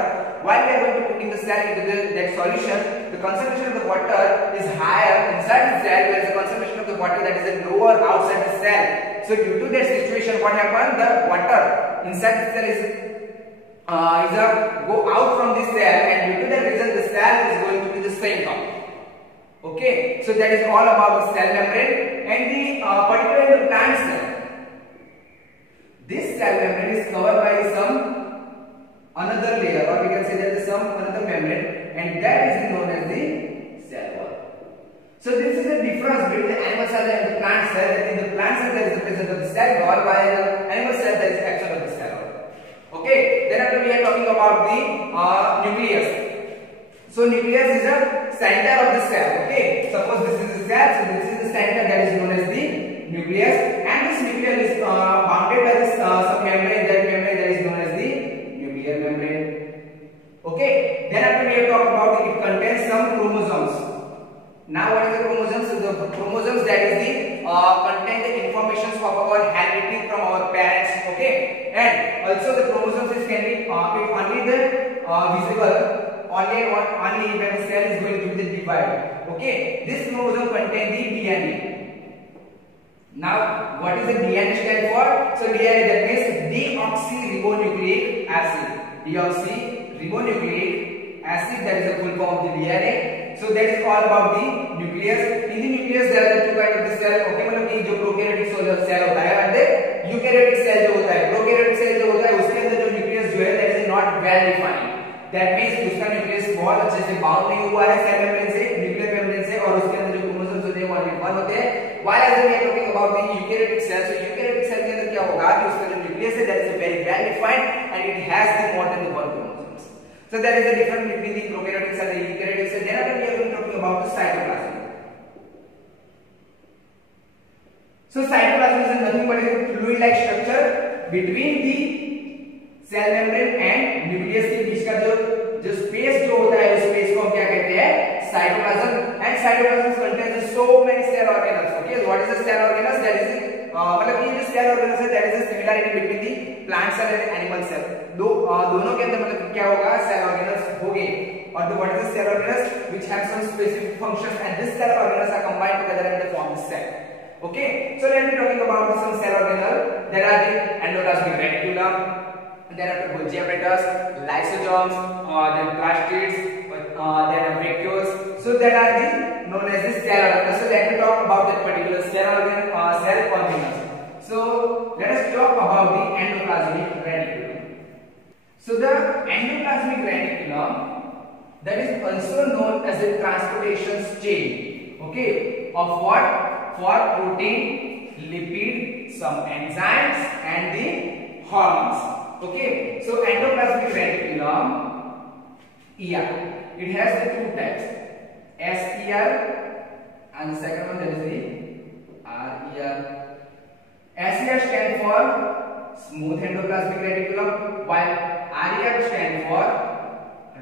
while we are going to put putting the cell into that solution, the concentration of the water is higher inside the cell, whereas the concentration of the water that is lower outside the cell. So due to that situation, what happens? The water inside the cell is go out from this cell, and due to that reason, the cell is going to be the same count. Okay, so that is all about the cell membrane, and the particularly the plant cell. This cell membrane is covered by some another layer, or we can say that is some another membrane, and that is known as the cell wall. So this is the difference between the animal cell and the plant cell. In the plant cell there is the presence of the cell wall, while in the animal cell there is action of the cell wall. Okay, then after we are talking about the nucleus. So nucleus is the center of the cell. Okay, suppose this is the cell, so this is the center, that is known as the nucleus, and this nucleus is bounded by this some membrane. That membrane that is known as the nuclear membrane. Okay, then after we have talked about it contains some chromosomes. Now what is the chromosomes? So the chromosomes that is the contain the information of our heredity from our parents. Okay, and also the chromosomes is can be only the visible only when the cell is going to be divided. Okay, this chromosome contain the DNA. Now what is the DNA stand for? So DNA, that means deoxyribonucleic acid. Deoxyribonucleic acid, that is the full form of the DNA. So that is all about the nucleus. In the nucleus there are two kind of the cell. Okay, मतलब कि जो prokaryotic cell होता है और eukaryotic cell जो होता है, prokaryotic cell जो होता है उसके अंदर जो न्यूक्लियस जो है that is not well defined. That means उसका न्यूक्लियस बहुत अच्छे से बाउंड नहीं हुआ है सेल मेम्ब्रेन से, न्यूक्लियर मेम्ब्रेन से, और उसके अंदर जो क्रोमोसोम्स होते हैं वो only one होते हैं. While as we are talking about the eukaryotic cell, so eukaryotic cell के अंदर क्या होगा कि उसका जो न्यूक्लियस है that is very well defined and it has the more than the one chromosomes. So that is the difference between the prokaryotic cell and the eukaryotic cell. Then after we are talking about the cytoplasm. So cytoplasm is nothing but a fluid-like structure between the cell membrane and nucleus के बीच का जो space जो होता है उस space को हम क्या कहते हैं? Cytoplasm. And cytoplasm contains so many cell organelles. Okay, what is the cell organelles? That is मतलब ये जो cell organelles है that is the similarity between the plant cell and animal cell. दोनों के अंदर मतलब क्या होगा? Cell organelles होंगे. और what is the cell organelles? Which have some specific functions, and this cell organelles are combined together and they form the cell. Okay, so let me talking about some cell organelle. There are the endoplasmic reticulum, there are the Golgi apparatus, lysosomes, then plastids, then vacuoles. So that are the known as the cell organelles. So let me talk about that particular cell organelles. So let us talk about the endoplasmic reticulum. So the endoplasmic reticulum, that is also known as the transportation chain. Okay, of what? For protein, lipid, some enzymes and the hormones. Okay, so endoplasmic reticulum, ER, it has the two types, SER and the second one that is the RER. SER stand for smooth endoplasmic reticulum, while RER stand for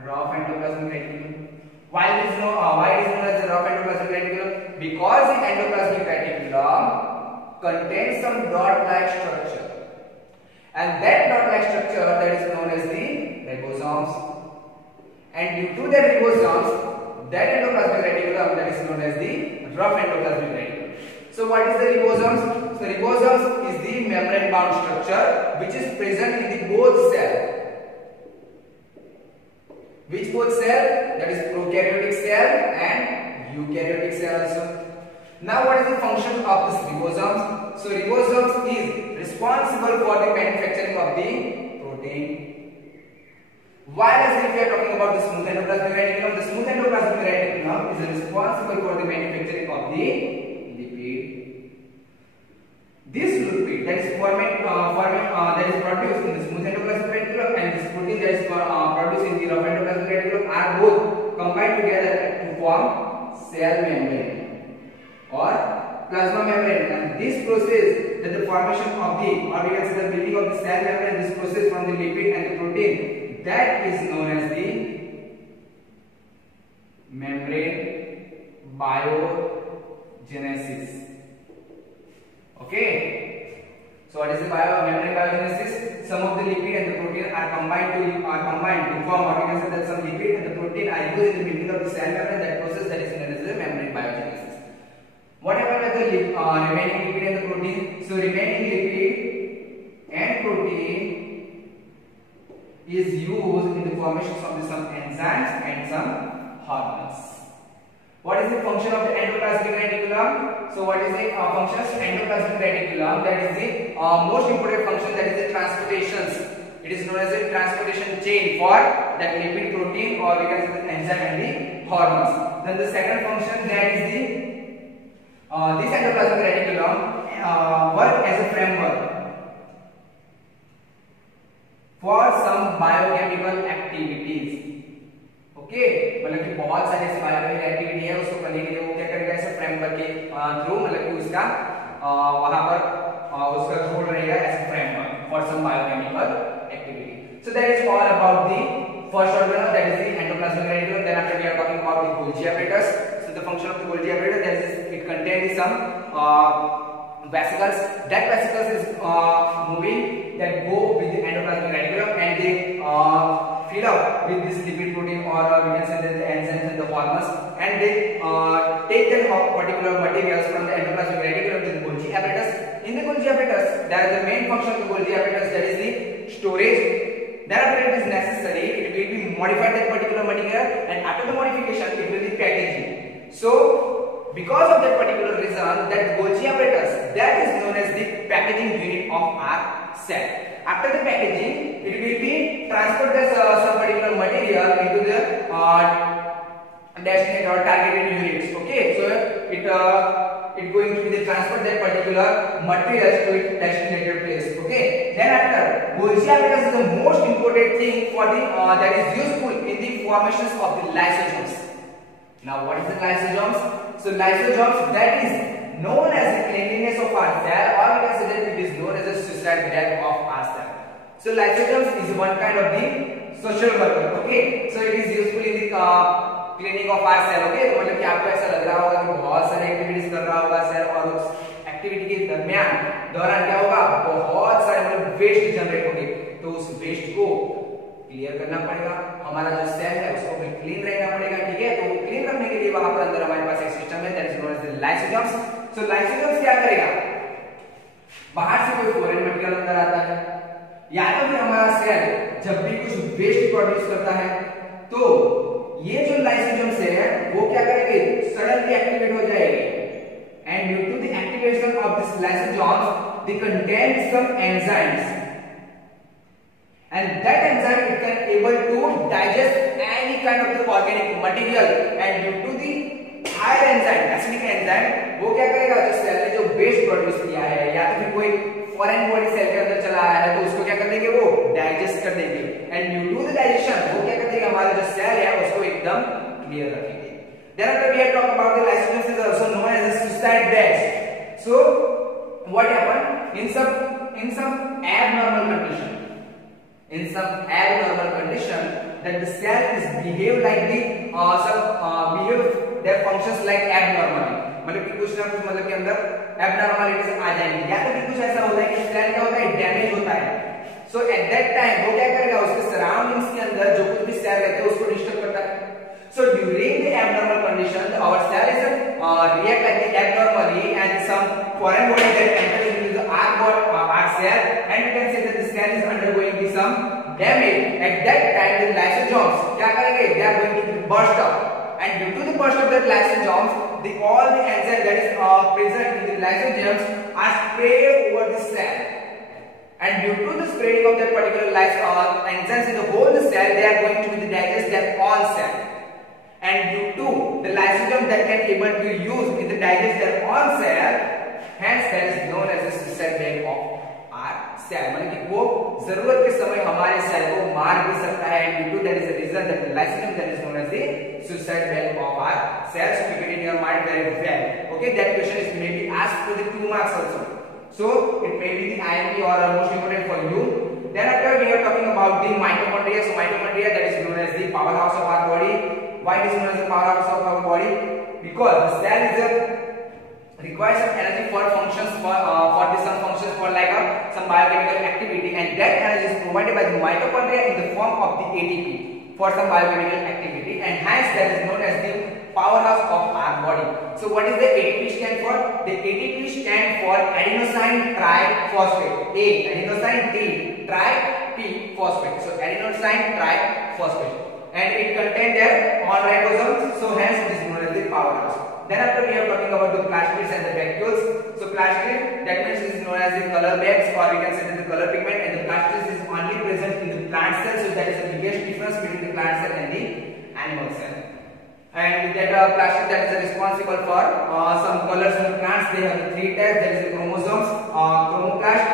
rough endoplasmic reticulum. Why it is known as the rough endoplasmic reticulum? Because the endoplasmic reticulum contains some dot-like structure, and that dot-like structure that is known as the ribosomes. And due to the ribosomes, that endoplasmic reticulum that is known as the rough endoplasmic reticulum. So what is the ribosomes? So ribosomes is the membrane-bound structure which is present in the both cells. Which both cell? That is prokaryotic cell and eukaryotic cell also. Now what is the function of this ribosomes? So ribosomes is responsible for the manufacturing of the protein. While as if we are talking about the smooth endoplasmic reticulum, the smooth endoplasmic reticulum is responsible for the manufacturing of the lipid. This lipid that is that is produced in the smooth endoplasmic reticulum and this protein that is produced in the rough endoplasmic reticulum are both combined together to form cell membrane or plasma membrane. And this process, that the formation of the, or we can say the building of the cell membrane, this process from the lipid and the protein, that is known as the membrane biogenesis. Okay, so what is the membrane biogenesis? Some of the lipid and the protein are combined to form, or we can say that some lipid and the protein are used in the building of the cell membrane. That process that is known as the membrane biogenesis. What happens with the remaining lipid and the protein? So remaining lipid and protein is used in the formation of some enzymes and some hormones. What is the function of the endoplasmic reticulum? So what is the function of endoplasmic reticulum? That is the most important function, that is the transportations. It is known as a transportation chain for that lipid, protein, or we can say the enzyme and the hormones. Then the second function, that is the this endoplasmic reticulum work as a framework for some biochemical activities. Okay, मतलब कि बहुत सारे ऐसे biochemical activity है, उसको करने के लिए वो क्या करेगा, ऐसे फ्रेमवर्क के थ्रू, मतलब कि उसका वहां पर उसका रोल रहेगा as a framework for some biochemical activity. So that is all about the first organelle, that is the endoplasmic reticulum. Then after we are talking about the Golgi apparatus. So the function of the Golgi apparatus, that is it contains some vesicles. That vesicles is moving that go with the endoplasmic reticulum and they fill up with this lipid, protein, or we can say that the enzymes and the hormones, and they take the particular materials from the endoplasmic reticulum to the Golgi apparatus. In the Golgi apparatus, there is the main function of the Golgi apparatus, that is the storage. Thereafter it is necessary, it will be modified that particular material, and after the modification it will be packaging. So because of that particular reason, that Golgi apparatus, that is known as the packaging unit of our cell. After the packaging, it will be transferred as some particular material into the destined or targeted units. Okay, so it going to be the transfer that particular materials to its designated place. Okay, then after Golgi apparatus is the most important thing for the that is useful in the formations of the lysosomes. Now what is the lysosomes? So lysosomes, that is known as the cleanliness of our cell, or we can say that it is known as the suicide death of our cell. So lysosomes is one kind of the social worker. Okay, so it is useful in the cleaning of our cell. Okay, तो मतलब कि आपको ऐसा लग रहा होगा कि बहुत सारे एक्टिविटीज कर रहा होगा सेल, और उस एक्टिविटी के दौरान क्या होगा, बहुत सारे मतलब वेस्ट जनरेट होंगे, तो उस वेस्ट को क्लियर करना पड़ेगा. हमारा जो सेल है उसको भी क्लीन रहना पड़ेगा. ठीक है, तो क्लीन रखने के लिए वहां पर अंदर हमारे पास एक सिस्टम है, that is known as the lysosomes. So lysosomes क्या करेगा, बाहर से कोई फॉरेन मटेरियल अंदर आता है, या तो फिर हमारा सेल जब भी कुछ वेस्ट प्रोड्यूस करता है, तो ये जो लाइसोसोम्स है वो क्या करेंगे, सडनली एक्टिवेट हो जाएंगे. And due to the activation of this lysosomes, they contain some enzymes, and that enzyme it can able to digest any kind of the organic material, and due to the higher enzyme, acidic enzyme, वो क्या करेगा, जो cell ने जो waste produce किया है या तो फिर कोई फॉरेन बॉडी सेल के अंदर चला आया है, तो उसको क्या कर देंगे, वो डाइजेस्ट कर देंगे. And due to the digestion वो क्या कर देगा, हमारा जो सेल है उसको एकदम क्लियर रखेंगे. Then after we have talk about the lysosomes is also known as the suicide death. So what happen in some abnormal condition, in some abnormal condition, that the cell is behave like the behave their functions like abnormally, मतलब कि कुछ ना कुछ मतलब के अंदर abnormalities आ जाएंगे, या तो कुछ ऐसा होता है कि सेल क्या होता है, डैमेज होता है. सो एट दैट टाइम वो क्या करेगा, उसके सराउंडिंग्स के अंदर जो कुछ भी सेल रहते हैं उसको डिस्टर्ब करता है. So during the abnormal condition, our cell is react abnormally, and some foreign body that enters into the our cell, and we can say that the cell is undergoing some damage. At that time, the lysosomes क्या करेंगे, they are going to burst up, and due to the burst of the lysosomes, all the enzymes that is present in the lysosomes are sprayed over the cell. And due to the spreading of that particular enzymes in the whole cell, they are going to be digest their own cell. And due to the lysosome that can able to use in the digest their own cell, hence that is known as the suicide valve of our cell. मतलब कि वो जरूरत के समय हमारे cell को मार भी सकता है. Due to that is the reason that the lysosome that is known as the suicide valve of our cells. So keep it in your mind very well. Okay, that question is maybe asked for the 2 marks also. So it may be the IMP or most important for you. Then after we are talking about the mitochondria. So mitochondria, that is known as the powerhouse of our body. Why it is known as the powerhouse of our body? Because the cell is requires some energy for functions for some functions for like some biochemical activity, and that energy is provided by the mitochondria in the form of the ATP. for some biochemical activity, and hence that is known as the powerhouse of our body. So what is the ATP stand for? The ATP stand for adenosine triphosphate. A, adenosine, T, tri-P phosphate. So adenosine triphosphate, and it contains there on ribosomes. So hence it is known as the powerhouse. Then after we are talking about the plastids and the vacuoles. So plastid, that means it is known as the color bags, or we can say that the color pigment, and the plastids is only present in the plant cell. So that is the biggest difference between the plant cell and the animal cell. And that plastid that is responsible for some colors in the plants. They have the three types. That is the chromosomes, chromoplast,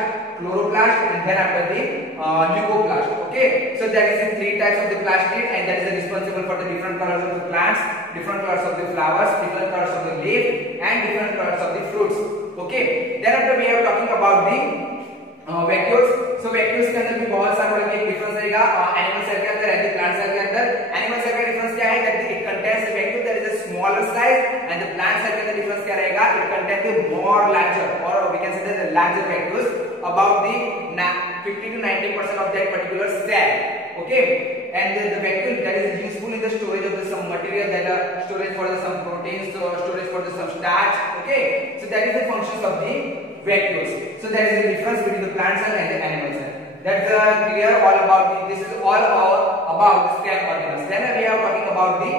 chloroplast, and then after the leucoplast. Okay, so that is the three types of the plastid, and that is responsible for the different colors of the plants, different colors of the flowers, different colors of the leaf, and different colors of the fruits. Okay, then after we are talking about the vacuoles. So vacuoles के अंदर भी बहुत सारा एक difference रहेगा animal cell के अंदर and plant cell के अंदर. एनिमल सेल का डिफरेंस क्या है? That it contains the vacuole that is a smaller size, and the plant cell के अंदर डिफरेंस क्या रहेगा? It contains the more larger, or we can say that the larger vacuoles about the 50 to 90% of that particular cell. Okay, and the vacuole that is useful in the storage of the some material, that storage for the some proteins, storage for the some starch. Okay, so that is the functions of the vacuoles. So there is a difference between the plant cell and the animal cell. That's clear all about this is all about the cell organelles. Then we are talking about the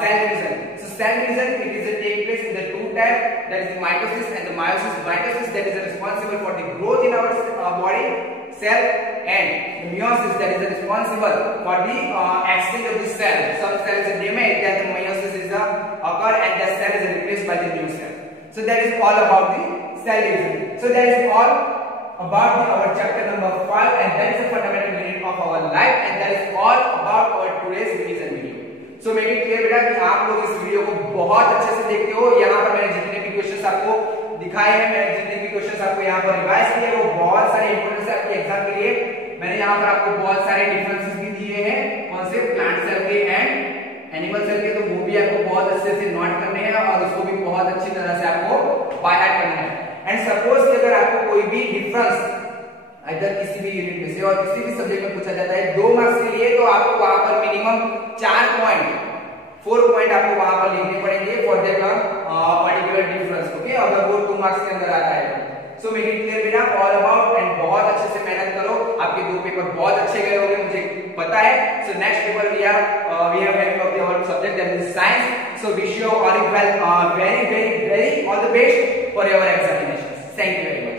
cell division. So cell division, it is a take place in the two types, that is the mitosis and the meiosis. Mitosis, that is responsible for the growth in our body cell, and the meiosis, that is responsible for the exchange of the cell. Some cell is damaged, then the meiosis is occur, and the cell is replaced by the new cell. So that is all about the cell division. So that is all about our chapter number 5, and that is the fundamental unit of our life, and that is all about our today's revision video. So मेरी clear बेटा कि आप लोग इस video को बहुत अच्छे से देखते हो. यहाँ पर मैंने जितने भी क्वेश्चंस आपको दिखाए हैं, मैंने जितने भी क्वेश्चंस आपको यहाँ पर रिवाइज किए, वो बहुत सारे इंपोर्टेंट है आपके एग्जाम के लिए. मैंने यहाँ पर आपको बहुत सारे डिफरेंसेस भी दिए हैं, कौन से? प्लांट सेल के एंड एनिमल सेल के. तो वो भी आपको बहुत अच्छे से नोट करने हैं, और उसको भी बहुत अच्छी तरह से आपको बाय हार्ट करना है. एंड सपोज कि अगर आपको कोई भी डिफरेंस इधर किसी भी यूनिट में से और किसी भी सब्जेक्ट में पूछा जाता है 2 मार्क्स के लिए, तो आपको वहां पर मिनिमम 4 पॉइंट आपको वहां पर लिखने पड़ेंगे for that particular difference. Okay, अगर वो 2 मार्क्स के अंदर आता है. सो मेक इट क्लियर बेटा ऑल अबाउट, एंड बहुत अच्छे से मेहनत करो. आपके 2 पेपर बहुत अच्छे गए होंगे, मुझे पता है. So next paper we are having of our subject, that is science. So wish you all well, very all the best for your examinations. Thank you very much.